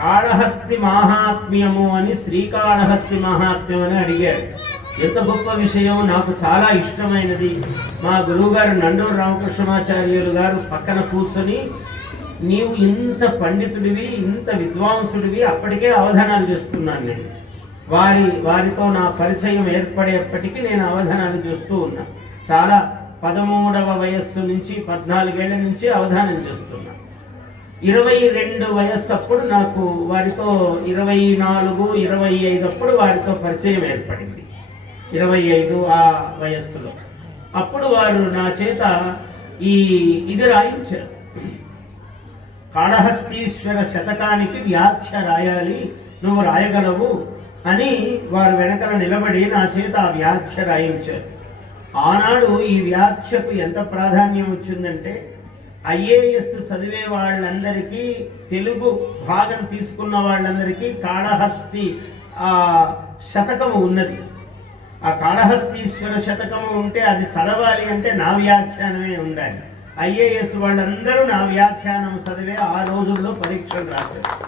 కాళహస్తి మాహాత్మ్యము అని శ్రీకాళహస్తి మహాత్మ్యం అని అడిగారు. ఎంత గొప్ప విషయం, నాకు చాలా ఇష్టమైనది. మా గురువుగారు నండూరు రామకృష్ణమాచార్యులు గారు పక్కన కూర్చొని, నీవు ఇంత పండితుడివి, ఇంత విద్వాంసుడివి, అప్పటికే అవధానాలు చేస్తున్నాను నేను. వారితో నా పరిచయం ఏర్పడేప్పటికీ నేను అవధానాలు చూస్తూ ఉన్నా. చాలా 13వ వయస్సు నుంచి 14 ఏళ్ల నుంచి అవధానం చేస్తున్నా. 22 వయస్సు అప్పుడు నాకు వారితో 24, 25 అప్పుడు వారితో పరిచయం ఏర్పడింది. 25 ఆ వయస్సులో. అప్పుడు వారు నా చేత ఇది రాయించారు. కాళహస్తీశ్వర శతకానికి వ్యాఖ్య రాయాలి, నువ్వు రాయగలవు అని వారు వెనకల నిలబడి నా చేత ఆ వ్యాఖ్య రాయించారు. ఆనాడు ఈ వ్యాఖ్యకు ఎంత ప్రాధాన్యం వచ్చిందంటే, ఐఏఎస్ చదివే వాళ్ళందరికీ, తెలుగు భాగం తీసుకున్న వాళ్ళందరికీ కాళహస్తి శతకము ఉన్నది. ఆ కాళహస్తీశ్వర శతకము ఉంటే అది చదవాలి అంటే నా వ్యాఖ్యానమే ఉండాలి. ఐఏఎస్ వాళ్ళందరూ నా వ్యాఖ్యానం చదివే ఆ రోజుల్లో పరీక్షలు రాశారు.